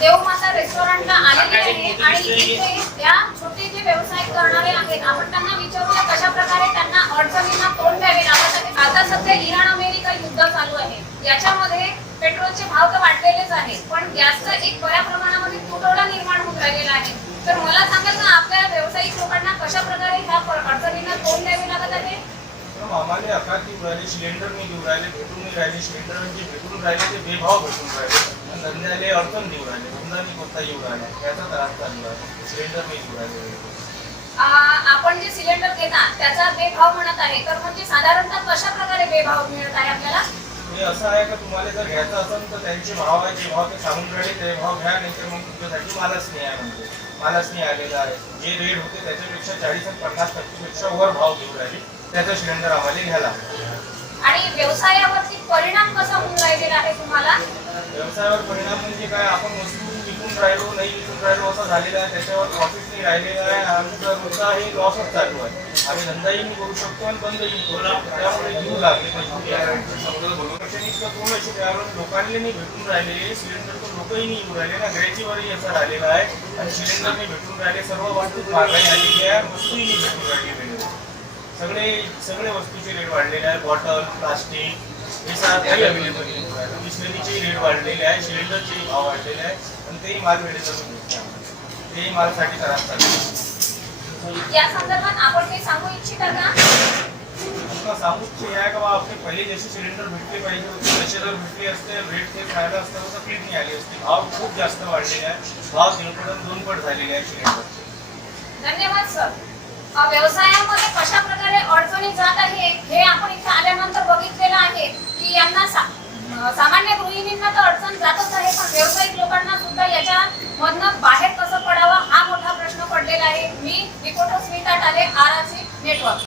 देवमाता रेस्टॉरंटला आलेली आहे आणि इथे त्या छोटे जे व्यवसाय करणारे आहेत आपण त्यांना विचारूया कशा प्रकारे त्यांना अडचणींना तोंड द्यावे लागत आहे। आता सध्या इराण अमेरिका युद्ध चालू आहे, याच्यामध्ये पेट्रोलचे भाव तर वाढलेलेच आहे, पण गॅसचा एक बऱ्या प्रमाणामध्ये तुटवडा निर्माण होत राहिलेला आहे। तर मला सांगाल का आपल्या व्यावसायिक लोकांना कशा प्रकारे ह्या अडचणींना तोंड द्यावे लागत आहे? आम्हाला आकार देऊ राहिले, सिलेंडर नाही देऊ राहिले, भेटून नाही राहिले, सिलेंडर म्हणजे भेटून राहिले ते बेभाव भेटून राहिले, धंद्याले अडचण देऊ राहिले, धंदा नाही करता येऊ राहिला, याचा त्रास चालू आहे। सिलेंडर नाही देऊ राहिले। आपण जे सिलेंडर घेता त्याचा बेभाव म्हणत आहे, तर म्हणजे साधारणतः कशा प्रकारे बेभाव मिळत आहे आपल्याला? हे असं आहे का तुम्हाला जर घ्यायचं असेल तर त्यांचे भाव आहे, जे भाव ते सांगून राहिले ते भाव घ्या, नाही तर मग तुमच्यासाठी मालच नाही आहे, म्हणजे मालच नाही आलेला आहे। जे रेट होते त्याच्यापेक्षा 40 आणि 50% पेक्षा वर भाव देऊ राहिले, त्याचा सिलेंडर आम्हाला घ्यायला। आणि व्यवसायावरती परिणाम कसा होऊन राहिलेला आहे तुम्हाला? व्यवसायावर परिणाम म्हणजे काय, आपण वस्तू विकून राहिलो नाही विकून राहिलो असं झालेलं आहे, त्याच्यावर प्रॉफिट नाही राहिलेला आहे, आमचा रोजचा हे लॉसच चालू आहे। आम्ही धंदाही नाही करू शकतो आणि बंदही करू शकतो, त्यामुळे घेऊ लागले लोकांनी नाही भेटून राहिले सिलेंडर, तर लोकही नाही येऊ राहिले ना, ग्रॅच्युअली असं राहिलेलं आहे आणि सिलेंडर नाही भेटून राहिले, सर्व वस्तू महागाई आलेली आहे, वस्तूही नाही भेटून राहिली, सगळे वस्तूचे रेट वाढलेले आहे, बॉटल प्लास्टिक हे काही अवेलेबल नाही, बिस्लरीचे रेट वाढलेले आहे, सिलेंडरचे भाव वाढलेले आहे आणि तेही माल वेळेत तेही मालसाठी त्रास चालू। या संदर्भात आपण काही सांगू इच्छिता का? सांगू इच्छित आहे का बा आपले पहिले जसे सिलेंडर भेटले पाहिजे होते तसे जर भेटले असते, रेट ते राहिलं असतं तर फीट नाही आली असते, भाव खूप जास्त वाढलेले आहे, भाव 3-2 झालेले आहे सिलेंडरचे। धन्यवाद सर। व्यवसायामध्ये कशा प्रकारे अडचणी जात आहे हे आपण इथे आल्यानंतर बघितलेलं आहे की यांना सामान्य गृहिणींना तर अडचण जातच आहे, पण व्यावसायिक लोकांना सुद्धा याच्या मधनं बाहेर कसं पडावं हा मोठा प्रश्न पडलेला आहे। मी रिपोर्टर स्मिता टाले, RRC नेटवर्क।